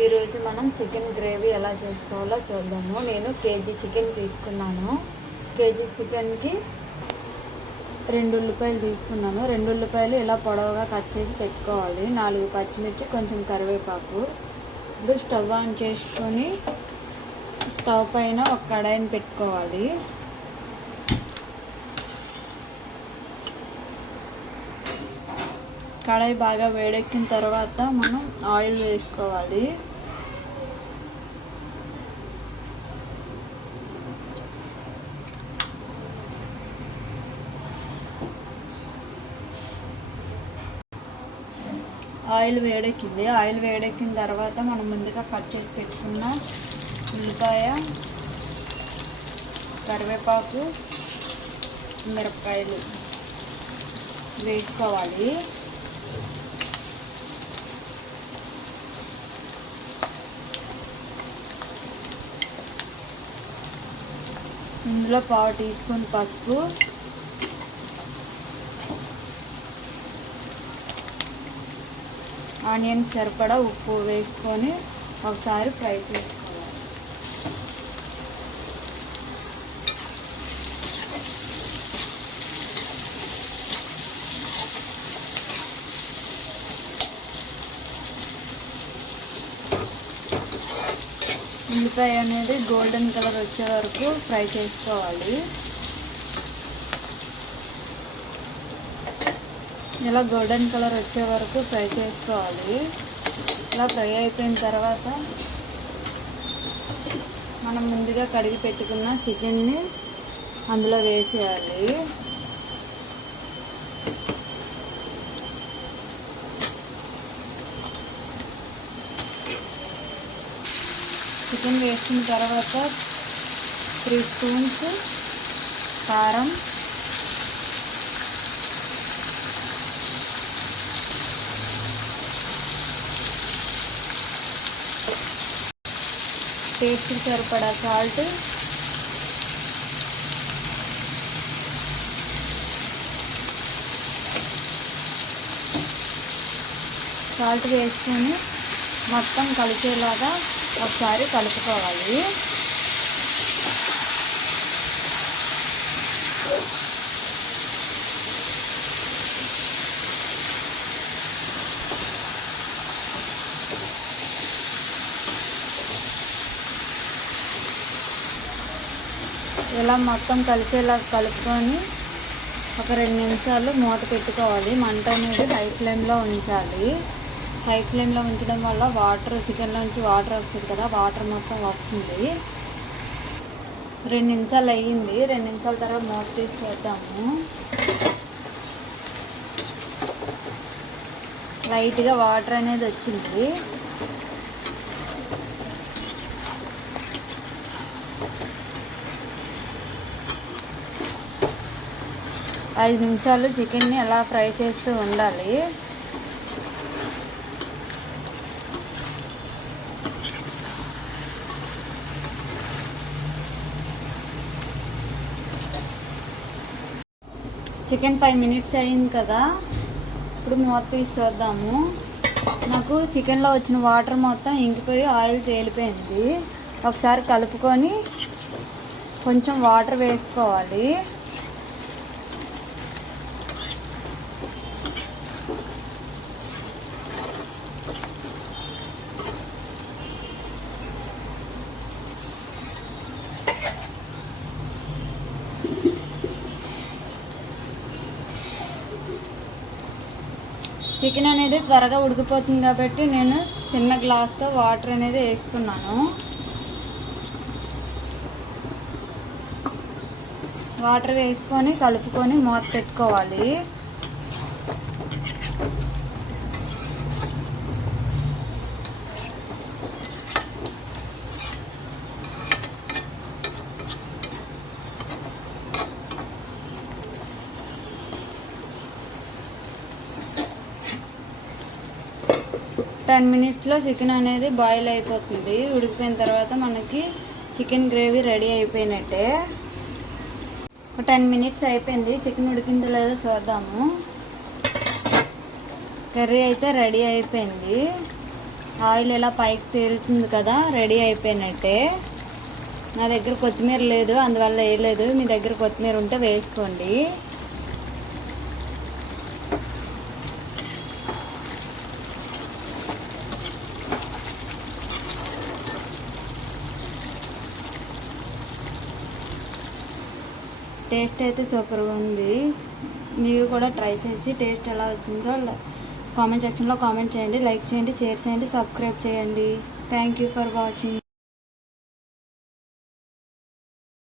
ఈరోజు మనం chicken gravy ఎలా చేసుకోవాలో చూద్దాము. నేను కేజీ చికెన్ తీసుకున్నాను. కేజీ చికెన్కి 2 ఉల్లిపాయలు తీసుకున్నాను. 2 ఉల్లిపాయలు ఇలా పొడవుగా కట్ చేసి పెట్టుకోవాలి. 4 పచ్చిమిర్చి, కొంచెం కరివేపాకు. ఇప్పుడు స్టవ్ ఆన్ చేసుకొని స్టవ్ పైన ఒక కడాయిని పెట్టుకోవాలి. కడాయి బాగా వేడెక్కిన తర్వాత మనం ఆయిల్ వేసుకోవాలి. ఆయిల్ వేడెక్కిన తర్వాత మనం ముందుగా కట్ చేసి పెట్టుకున్న ఉల్లిపాయ, కరివేపాకు, మిరపకాయలు వేసుకోవాలి. ఇందులో 1/2 టీ స్పూన్ పసుపు, ఆనియన్ సరిపడా ఉప్పు వేసుకొని ఒకసారి ఫ్రై చేసుకోవాలి. ఉల్లిపాయ అనేది గోల్డెన్ కలర్ వచ్చే వరకు ఫ్రై చేసుకోవాలి. ఇలా గోల్డెన్ కలర్ వచ్చే వరకు ఫ్రై చేసుకోవాలి. ఇలా ఫ్రై అయిపోయిన తర్వాత మనం ముందుగా కడిగి పెట్టుకున్న చికెన్ని అందులో వేసేయాలి. చికెన్ వేసిన తర్వాత 3 స్పూన్స్ కారం, టేస్ట్కి సరిపడా సాల్ట్, వేసుకొని మొత్తం కలిసేలాగా ఒకసారి కలుపుకోవాలి. ఇలా మొత్తం కలిసేలా కలుపుకొని ఒక 2 నిమిషాలు మూత పెట్టుకోవాలి. మంట అనేది హై ఫ్లేమ్లో ఉంచాలి. హై ఫ్లేమ్లో ఉంచడం వల్ల చికెన్లో నుంచి వాటర్ వస్తుంది కదా, వాటర్ మొత్తం వస్తుంది. 2 నిమిషాలు అయ్యింది. 2 నిమిషాల తర్వాత మూత తీసి చేద్దాము. లైట్గా వాటర్ అనేది వచ్చింది. ఐదు నిమిషాలు చికెన్ని అలా ఫ్రై చేస్తూ ఉండాలి. చికెన్ 5 మినిట్స్ అయింది కదా, ఇప్పుడు మూత తీసి చూద్దాము. నాకు చికెన్లో వచ్చిన వాటర్ మొత్తం ఇంకిపోయి ఆయిల్ తేలిపోయింది. ఒకసారి కలుపుకొని కొంచెం వాటర్ వేసుకోవాలి. చికెన్ అనేది త్వరగా ఉడికిపోతుంది కాబట్టి నేను చిన్న గ్లాస్తో వాటర్ అనేది వేసుకున్నాను. వాటర్ వేసుకొని కలుపుకొని మూత పెట్టుకోవాలి. టెన్ మినిట్స్లో చికెన్ అనేది బాయిల్ అయిపోతుంది. ఉడికిపోయిన తర్వాత మనకి చికెన్ గ్రేవీ రెడీ అయిపోయినట్టే. 10 మినిట్స్ అయిపోయింది. చికెన్ ఉడికిందో లేదో చూద్దాము. కర్రీ అయితే రెడీ అయిపోయింది. ఆయిల్ ఇలా పైకి తేలుతుంది కదా, రెడీ అయిపోయినట్టే. నా దగ్గర కొత్తిమీర లేదు, అందువల్ల వేయలేదు. మీ దగ్గర కొత్తిమీర ఉంటే వేసుకోండి. టేస్ట్ అయితే సూపర్గా ఉంది. మీరు కూడా ట్రై చేసి టేస్ట్ ఎలా వచ్చిందో కామెంట్ సెక్షన్లో కామెంట్ చేయండి, లైక్ చేయండి, షేర్ చేయండి, సబ్స్క్రైబ్ చేయండి. Thank you for watching.